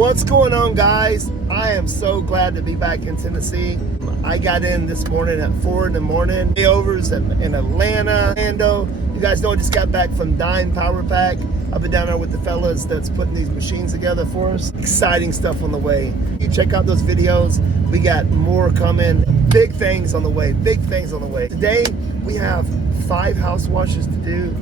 What's going on, guys? I am so glad to be back in Tennessee. I got in this morning at 4 in the morning. Layovers in Atlanta, Orlando. You guys know I just got back from Dime Power Pack. I've been down there with the fellas that's putting these machines together for us. Exciting stuff on the way. You check out those videos. We got more coming. Big things on the way. Big things on the way. Today, we have 5 house washes to do.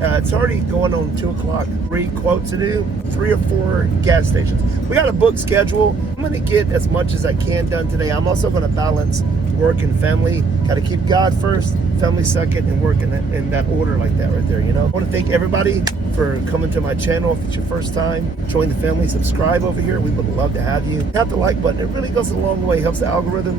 It's already going on 2 o'clock. 3 quotes to do, 3 or 4 gas stations. We got a booked schedule. I'm gonna get as much as I can done today. I'm also gonna balance work and family. Gotta keep God first, family second, and work in that order like that right there, you know? I wanna thank everybody for coming to my channel. If it's your first time, join the family, subscribe over here. We would love to have you. Tap the like button. It really goes a long way, helps the algorithm.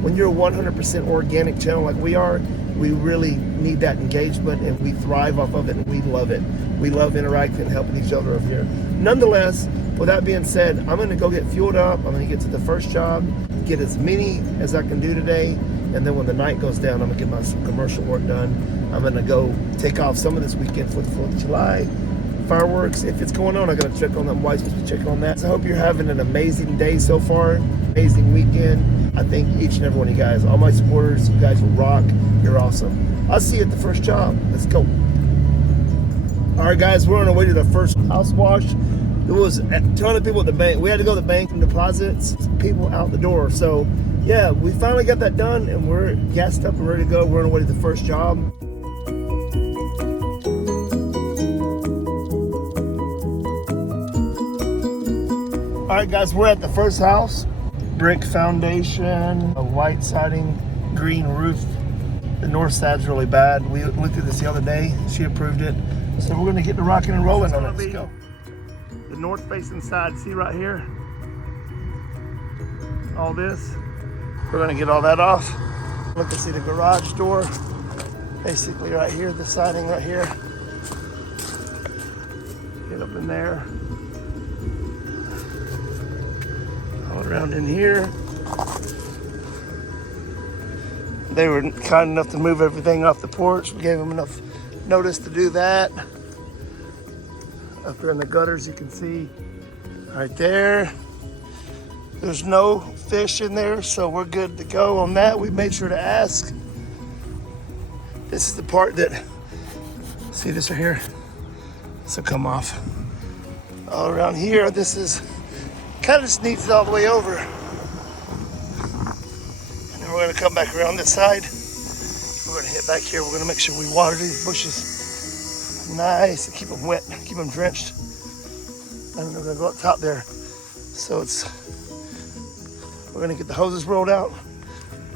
When you're a 100% organic channel like we are, we really need that engagement and we thrive off of it and we love it. We love interacting and helping each other over here. Nonetheless, with that being said, I'm gonna go get fueled up. I'm gonna get to the first job, get as many as I can do today. And then when the night goes down, I'm gonna get my commercial work done. I'm gonna go take off some of this weekend for the 4th of July. Fireworks, if it's going on, I gotta check on them. Wife's supposed to check on that. So I hope you're having an amazing day so far, amazing weekend. I thank each and every one of you guys, all my supporters. You guys will rock. You're awesome. I'll see you at the first job. Let's go. All right, guys, we're on our way to the first house wash. There was a ton of people at the bank. We had to go to the bank and deposits, people out the door. So yeah, we finally got that done and we're gassed up and ready to go. We're on our way to the first job. All right, guys, we're at the first house. Brick foundation, a white siding, green roof. The north side's really bad. We looked at this the other day. She approved it. So we're gonna get to rocking and rolling on it. Let's go. The north facing side, see right here? All this. We're gonna get all that off. Look to see the garage door. Basically right here, the siding right here. Get up in there. All around in here. They were kind enough to move everything off the porch. We gave them enough notice to do that. Up there in the gutters, you can see right there. There's no fish in there, so we're good to go on that. We made sure to ask. This is the part that, see this right here? This will come off. All around here, this is, kind of just needs it all the way over. And then we're gonna come back around this side. We're gonna hit back here. We're gonna make sure we water these bushes nice and keep them wet, keep them drenched. And we're gonna go up top there. So we're gonna get the hoses rolled out.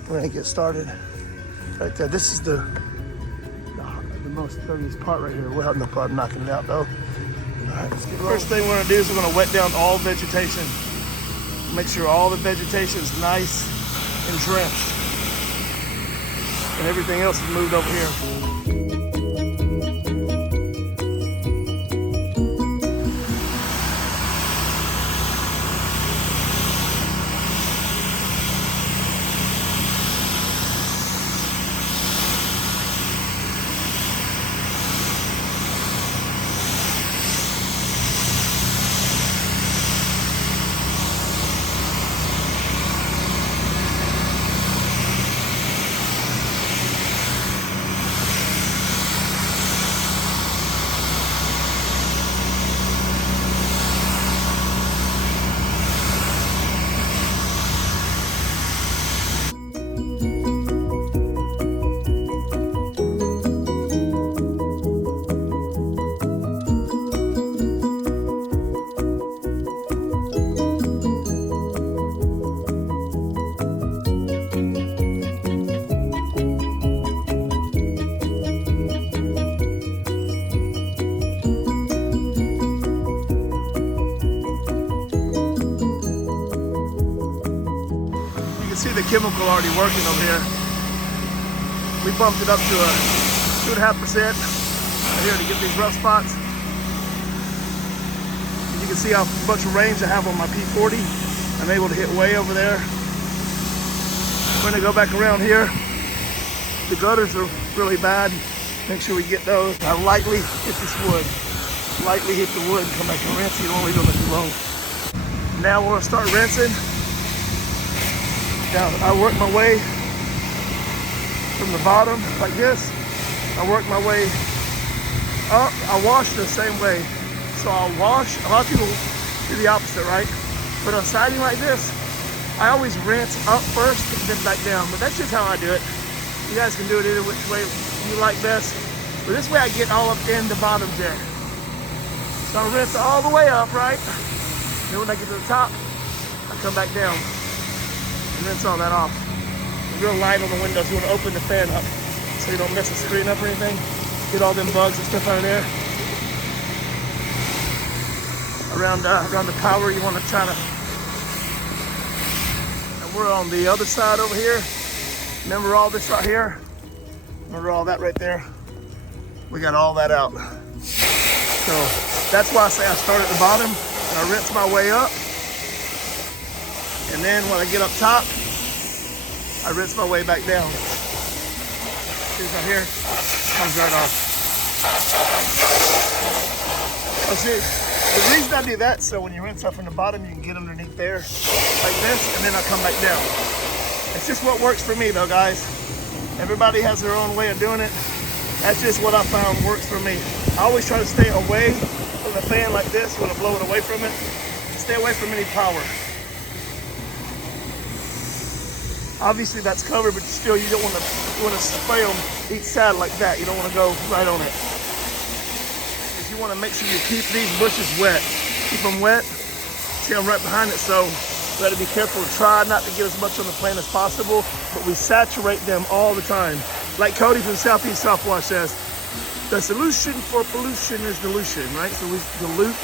We're gonna get started right there. This is the most dirtiest part right here. We'll have no problem knocking it out though. All right, let's get rolling. First thing we're gonna do is we're gonna wet down all vegetation. Make sure all the vegetation is nice and drenched. And everything else is moved over here. See the chemical already working over here. We bumped it up to a 2.5% right here to get these rough spots. You can see how much range I have on my P40. I'm able to hit way over there. We're gonna go back around here. The gutters are really bad. Make sure we get those. I lightly hit this wood. Lightly hit the wood and come back and rinse. You don't leave them too long. Now we're gonna start rinsing. Now I work my way from the bottom like this. I work my way up. I wash the same way. So I'll wash. A lot of people do the opposite, right? But on siding like this, I always rinse up first and then back down. But that's just how I do it. You guys can do it either which way you like best. But this way I get all up in the bottoms there. So I rinse all the way up, right? Then when I get to the top, I come back down and rinse all that off. Real light on the windows. You want to open the fan up so you don't mess the screen up or anything. Get all them bugs and stuff out of there. Around the power, you want to try to. And we're on the other side over here. Remember all this right here? Remember all that right there? We got all that out. So that's why I say I start at the bottom and I rinse my way up. And then when I get up top, I rinse my way back down. See this right here? Comes right off. Oh, see, the reason I do that, so when you rinse up from the bottom, you can get underneath there like this, and then I come back down. It's just what works for me though, guys. Everybody has their own way of doing it. That's just what I found works for me. I always try to stay away from the fan like this when I blow it away from it. Stay away from any power. Obviously that's covered, but still you don't want to spray them each side like that. You don't want to go right on it. If you want to make sure you keep these bushes wet, keep them wet. See, I'm right behind it, so we got to be careful to try not to get as much on the plant as possible, but we saturate them all the time. Like Cody from Southeast Softwash says, the solution for pollution is dilution, right? So we dilute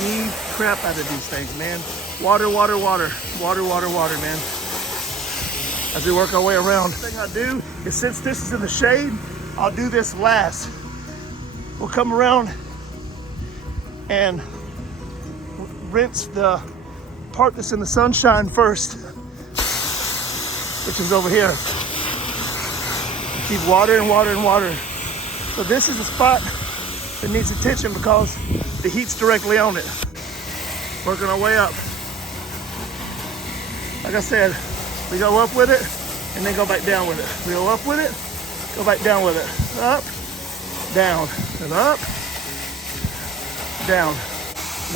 the crap out of these things, man. Water, water, water, water, water, water, man. As we work our way around. The thing I do is, since this is in the shade, I'll do this last. We'll come around and rinse the part that's in the sunshine first, which is over here. Keep water and water and water. So this is a spot that needs attention because the heat's directly on it. Working our way up. Like I said, we go up with it and then go back down with it. We go up with it, go back down with it. Up, down, and up, down.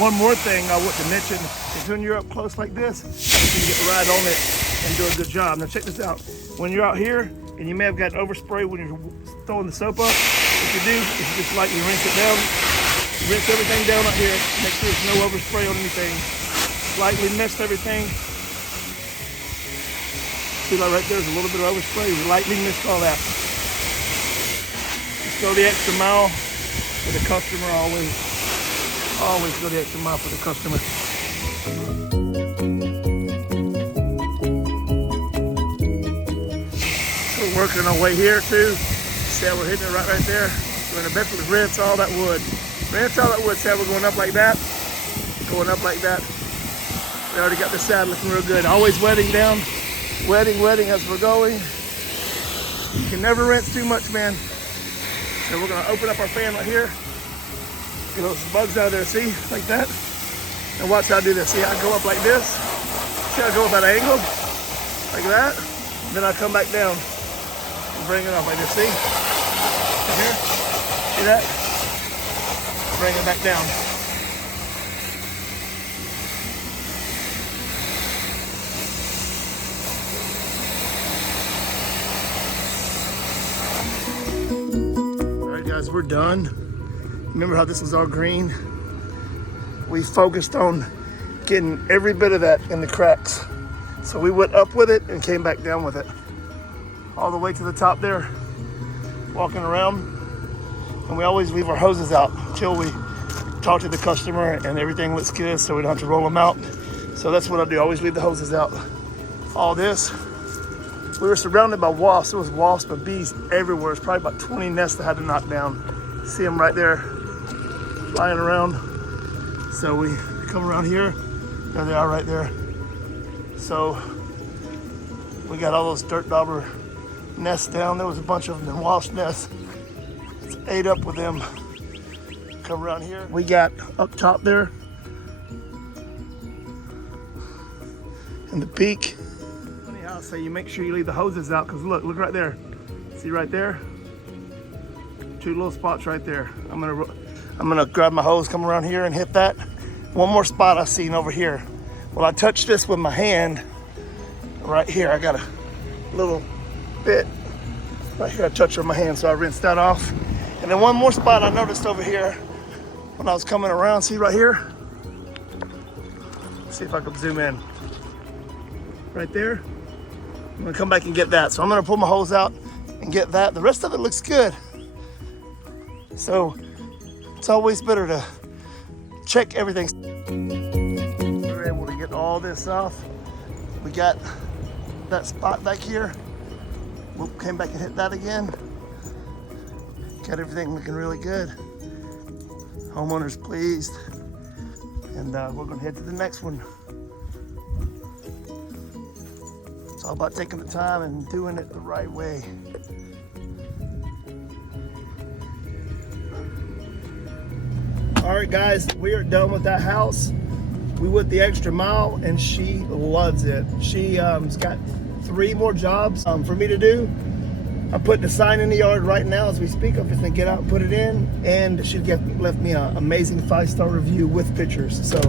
One more thing I want to mention is when you're up close like this, you can get right on it and do a good job. Now check this out. When you're out here, and you may have gotten overspray when you're throwing the soap up, what you do is you just lightly rinse it down. Rinse everything down up here. Make sure there's no overspray on anything. Lightly mist everything. See, like right there's a little bit of overspray. We lightly mist all that. Just go the extra mile for the customer always. Always go the extra mile for the customer. We're working our way here too. See how we're hitting it right there? We're gonna definitely rinse all that wood. Rinse all that wood. See how we're going up like that? Going up like that. We already got the side looking real good. Always wetting down. Wetting as we're going. You can never rinse too much, man. So we're gonna open up our fan right here. Get those bugs out of there, see? Like that. And watch how I do this. See how I go up like this? See how I go up at an angle? Like that. Then I come back down and bring it up like this, see? Right here. See that? Bring it back down. All right, guys, we're done. Remember how this was all green? We focused on getting every bit of that in the cracks. So we went up with it and came back down with it. All the way to the top there, walking around. And we always leave our hoses out until we talk to the customer and everything looks good so we don't have to roll them out. So that's what I do, I always leave the hoses out. All this, we were surrounded by wasps. There was wasps and bees everywhere. It's probably about 20 nests that I had to knock down. See them right there, flying around. So we come around here, there they are right there. So we got all those dirt dauber nests down. There was a bunch of them in wasp nests. It's ate up with them. Come around here. We got up top there in the peak. Funny how I say you make sure you leave the hoses out, because look right there. See right there? 2 little spots right there. I'm gonna grab my hose, come around here and hit that. One more spot I seen over here. Well, I touched this with my hand right here. I got a little bit right here I touched with my hand, so I rinsed that off. And then one more spot I noticed over here when I was coming around. See right here? See if I can zoom in. Right there. I'm gonna come back and get that. So I'm gonna pull my hose out and get that. The rest of it looks good. So it's always better to check everything. We're able to get all this off. We got that spot back here. Whoop, came back and hit that again. Got everything looking really good. Homeowner's pleased. And we're gonna head to the next one. It's all about taking the time and doing it the right way. All right, guys, we are done with that house. We went the extra mile and she loves it. She's got 3 more jobs for me to do. I'm putting a sign in the yard right now as we speak. I'm just gonna get out and put it in, and she left me an amazing 5-star review with pictures. So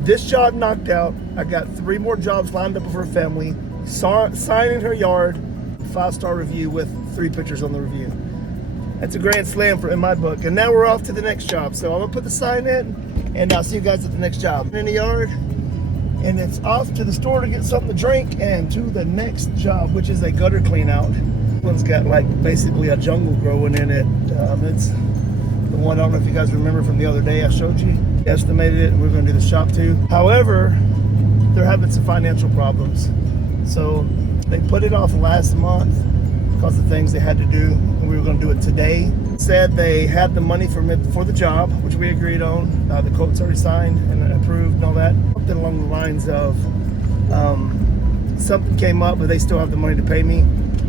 this job knocked out. I got 3 more jobs lined up with her family. Sign in her yard, 5-star review with 3 pictures on the review. That's a grand slam in my book. And now we're off to the next job. So I'm gonna put the sign in, and I'll see you guys at the next job. In the yard, and it's off to the store to get something to drink and to the next job, which is a gutter clean out. One's got like basically a jungle growing in it. It's the one, I don't know if you guys remember from the other day I showed you. Estimated it, and we're gonna do the shop too. However, they're having some financial problems. So they put it off last month because of things they had to do, and we were gonna do it today. Said they had the money for the job, which we agreed on. The quote's already signed and approved and all that. Something along the lines of something came up, but they still have the money to pay me.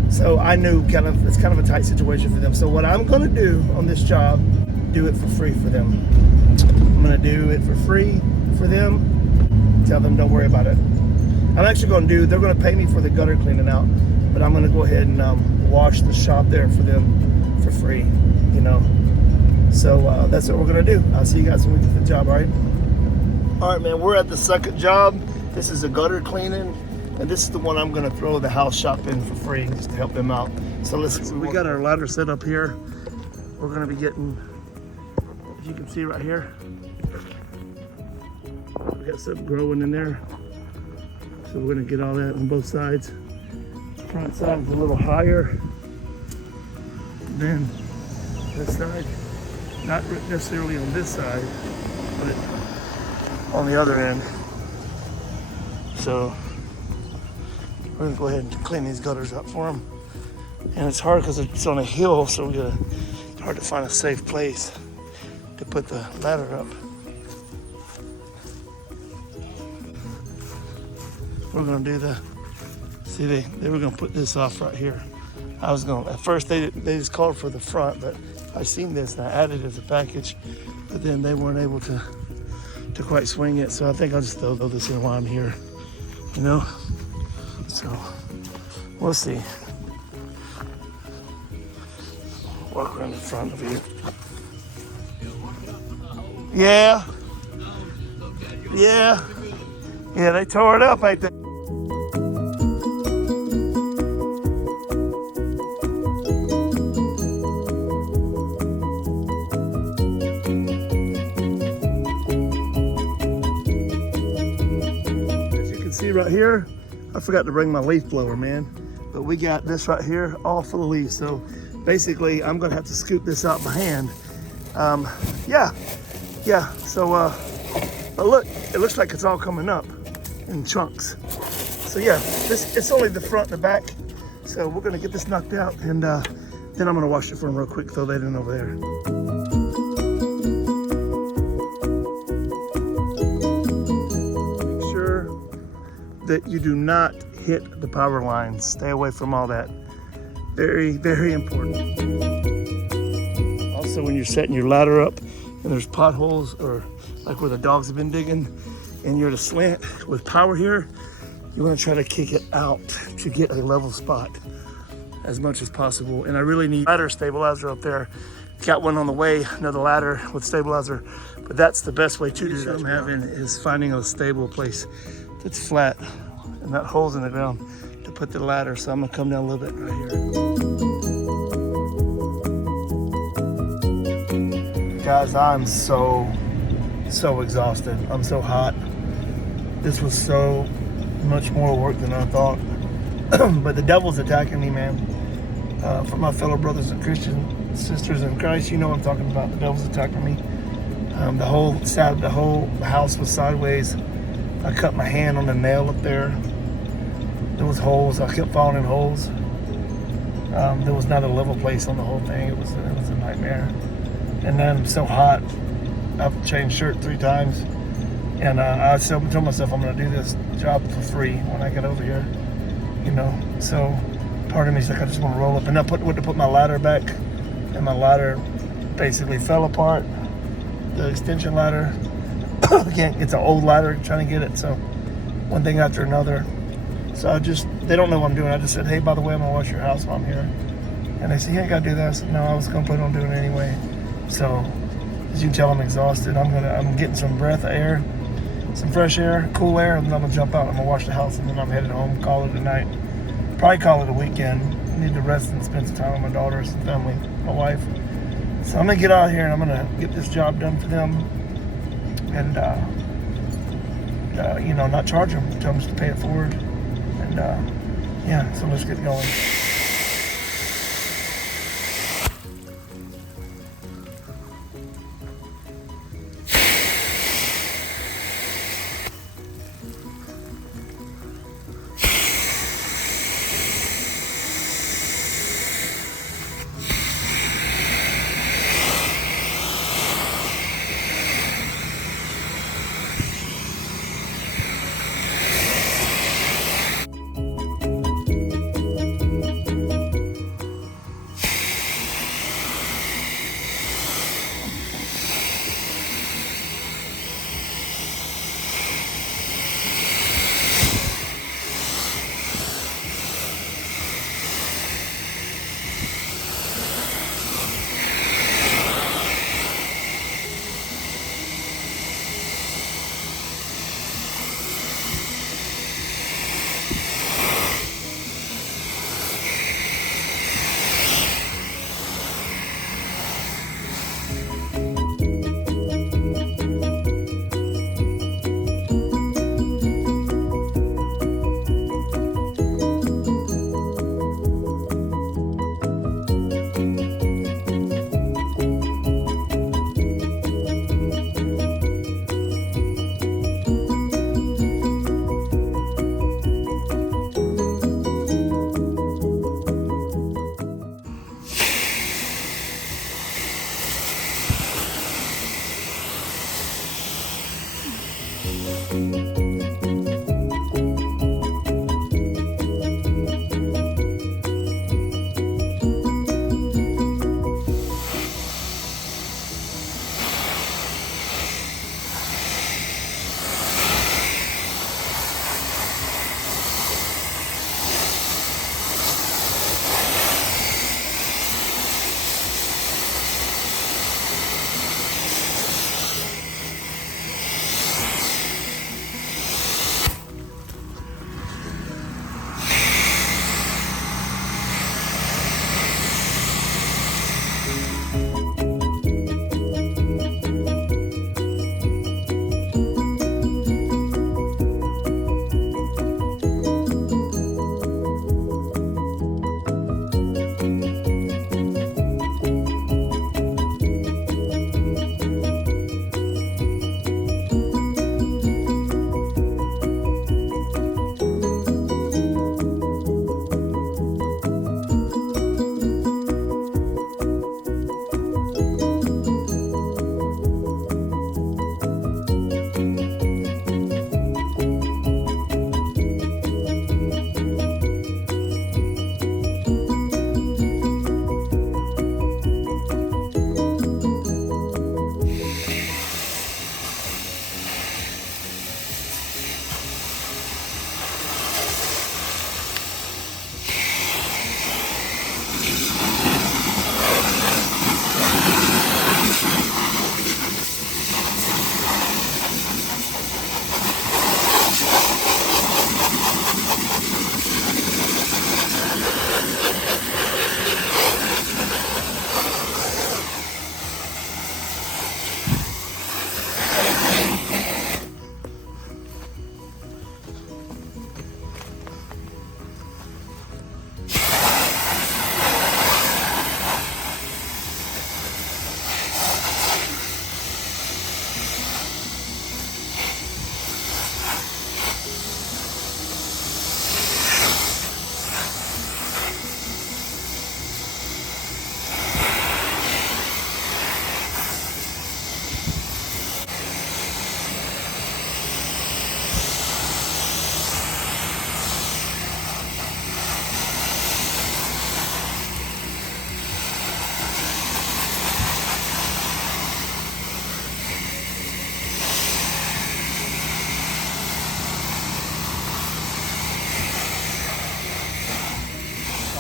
So I knew it's kind of a tight situation for them. So what I'm gonna do on this job, do it for free for them. I'm gonna do it for free for them. Tell them don't worry about it. I'm actually they're gonna pay me for the gutter cleaning out, but I'm gonna go ahead and wash the shop there for them for free, you know. So that's what we're gonna do. I'll see you guys when we get to the job, all right? All right, man, we're at the second job. This is a gutter cleaning. And this is the one I'm gonna throw the house shop in for free just to help them out. So listen, we got our ladder set up here. We're gonna be getting, if you can see right here, we got something growing in there. So we're gonna get all that on both sides. Front side is a little higher than this side. Not necessarily on this side, but on the other end. So we're gonna go ahead and clean these gutters up for them. And it's hard because it's on a hill, so it's hard to find a safe place to put the ladder up. We're gonna do they were gonna put this off right here. At first they just called for the front, but I seen this and I added it as a package, but then they weren't able to quite swing it. So I think I'll just throw this in while I'm here, you know? So we'll see. Walk around in front of you. Yeah. They tore it up, ain't they? As you can see right here, I forgot to bring my leaf blower, man. But we got this right here all full of leaves. So basically, I'm gonna have to scoop this out by hand. So, but look, it looks like it's all coming up in chunks. So yeah, it's only the front and the back. So we're gonna get this knocked out, and then I'm gonna wash it for them real quick, throw that in over there. Make sure that you do not hit the power lines. Stay away from all that. Very, very important. Also, when you're setting your ladder up and there's potholes, or like where the dogs have been digging, and you're at a slant with power here, you want to try to kick it out to get a level spot as much as possible. And I really need ladder stabilizer up there. Got one on the way, another ladder with stabilizer, but that's the best way to do that. What I'm having is finding a stable place that's flat and not holes in the ground to put the ladder. So I'm gonna come down a little bit right here. Guys, I'm so exhausted. I'm so hot. This was so much more work than I thought. But the devil's attacking me, man. For my fellow brothers and Christian sisters in Christ, you know what I'm talking about. The devil's attacking me. The whole house was sideways. I cut my hand on the nail up there. There was holes. I kept falling in holes. There was not a level place on the whole thing. It was a nightmare. And then I'm so hot. I've changed shirt 3 times. And I told myself I'm going to do this job for free when I get over here. You know, so part of me is like, I just want to roll up. And I went to put my ladder back, and my ladder basically fell apart. The extension ladder, it's an old ladder, trying to get it. So one thing after another. So they don't know what I'm doing. I just said, hey, by the way, I'm going to wash your house while I'm here. And they said, yeah, you got to do that. I said, no, I was going to plan on doing it anyway. So as you can tell, I'm exhausted. I'm getting some breath of air, some fresh air, cool air, and then I'm going to jump out. I'm going to wash the house, and then I'm headed home, call it a night. Probably call it a weekend. I need to rest and spend some time with my daughters and family, my wife. So I'm going to get out here, and I'm going to get this job done for them. And, not charge them. Tell them just to pay it forward. And, yeah, so let's get going.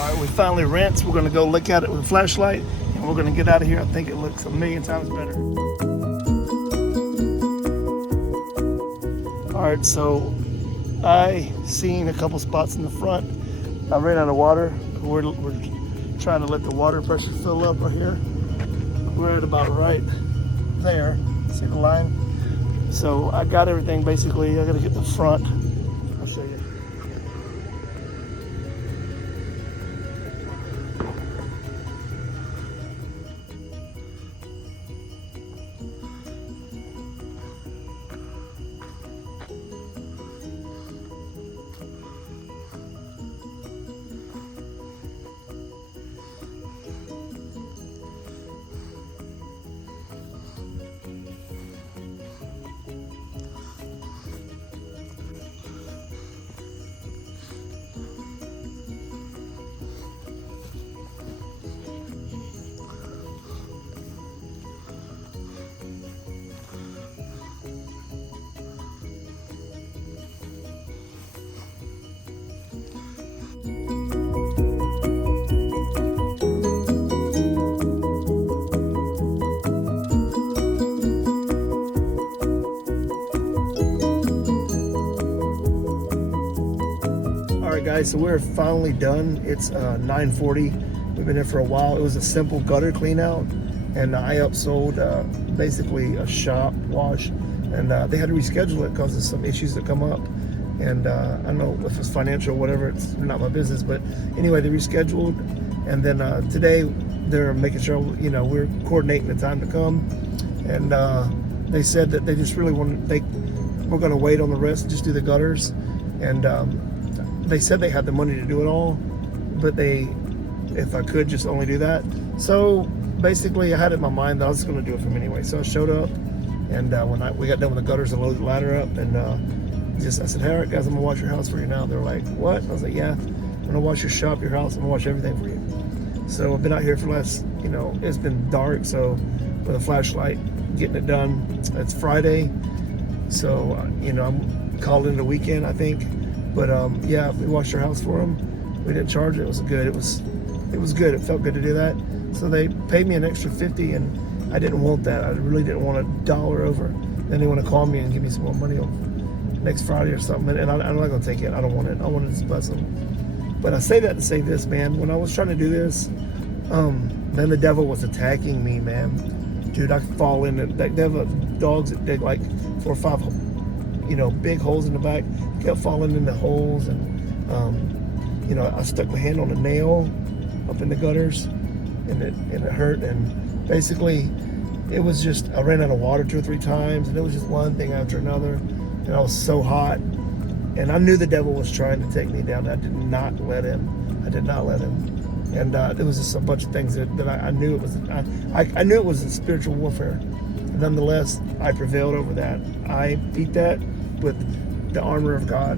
right, we finally rinsed. We're gonna go look at it with a flashlight, and we're gonna get out of here. I think it looks a million times better. All right, so I seen a couple spots in the front. I ran out of water. We're trying to let the water pressure fill up right here. We're at about right there. See the line? So I got everything basically. I gotta get the front. I'll show you. Guys, so we're finally done. It's 9:40. We've been there for a while. It was a simple gutter clean out, and I upsold basically a shop wash, and they had to reschedule it because of some issues that come up. And I don't know if it's financial or whatever. It's not my business, but anyway, they rescheduled. And then today they're making sure, you know, we're coordinating the time to come. And they said that they just really want to. We're going to wait on the rest and just do the gutters. And they said they had the money to do it all, but if I could just only do that. So basically I had it in my mind that I was going to do it for them anyway. So I showed up, and when we got done with the gutters, I loaded the ladder up, and I said, hey, all right, guys, I'm going to wash your house for you now. They're like, what? I was like, yeah, I'm going to wash your shop, your house, I'm going to wash everything for you. So I've been out here for the last, you know, it's been dark, so with a flashlight, getting it done. It's Friday, so, you know, I'm called in the weekend, I think. But yeah, we washed our house for them. We didn't charge it. It was good. It was good. It felt good to do that. So they paid me an extra $50, and I didn't want that. I really didn't want $1 over. Then they want to call me and give me some more money on next Friday or something. And I'm not gonna take it. I don't want it. I want to just bless them. But I say that to say this, man. When I was trying to do this, then the devil was attacking me, man. Dude, I could fall in it. They have dogs that dig like 4 or 5, you know, big holes in the back. Kept falling in the holes, and you know, I stuck my hand on a nail up in the gutters, and it hurt. And basically it was just, I ran out of water 2 or 3 times, and it was just one thing after another, and I was so hot, and I knew the devil was trying to take me down. I did not let him. And it was just a bunch of things that I knew it was. I knew it was a spiritual warfare. Nonetheless, I prevailed over that. I beat that with the armor of God.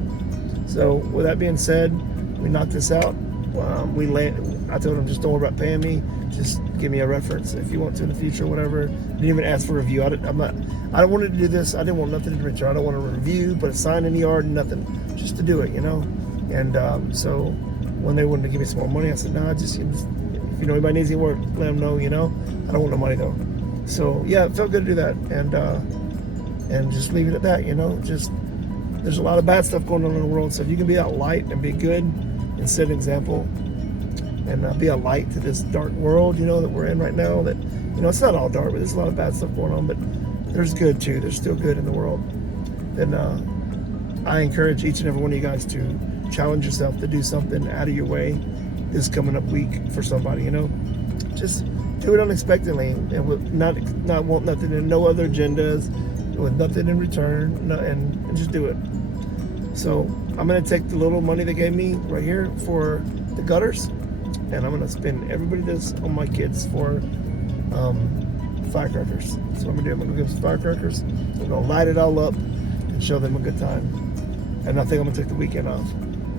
So with that being said, we knocked this out. I told him, just don't worry about paying me. Just give me a reference if you want to in the future, whatever. Didn't even ask for a review. I don't wanted to do this. I didn't want nothing in return. I don't want a review, but a sign in the yard, nothing, just to do it, you know. And so when they wanted to give me some more money, I said, nah, just if you know anybody needs any work, let them know, you know. I don't want no money though. So yeah, it felt good to do that, and just leave it at that, you know. Just, there's a lot of bad stuff going on in the world, so if you can be a light and be good and set an example and be a light to this dark world, you know, that we're in right now, that, you know, it's not all dark, but there's a lot of bad stuff going on, but there's good too. There's still good in the world. Then I encourage each and every one of you guys to challenge yourself to do something out of your way this coming up week for somebody, you know. Just do it unexpectedly, and with not want nothing, and no other agendas, with nothing in return, and just do it. So I'm gonna take the little money they gave me right here for the gutters, and I'm gonna spend everybody this on my kids for firecrackers. So what I'm gonna do, I'm gonna give them some firecrackers. I'm gonna light it all up and show them a good time. And I think I'm gonna take the weekend off.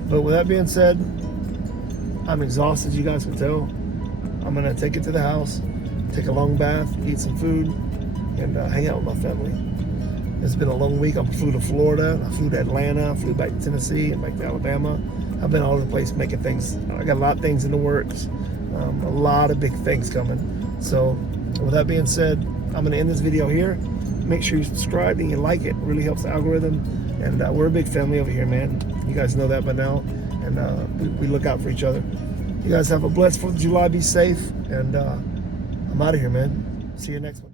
But with that being said, I'm exhausted, you guys can tell. I'm gonna take it to the house, take a long bath, eat some food, and hang out with my family. It's been a long week. I flew to Florida, I flew to Atlanta, I flew back to Tennessee and back to Alabama. I've been all over the place making things. I got a lot of things in the works, a lot of big things coming. So with that being said, I'm going to end this video here. Make sure you subscribe and you like it. It really helps the algorithm. And we're a big family over here, man. You guys know that by now. And we look out for each other. You guys have a blessed 4th of July. Be safe. And I'm out of here, man. See you next one.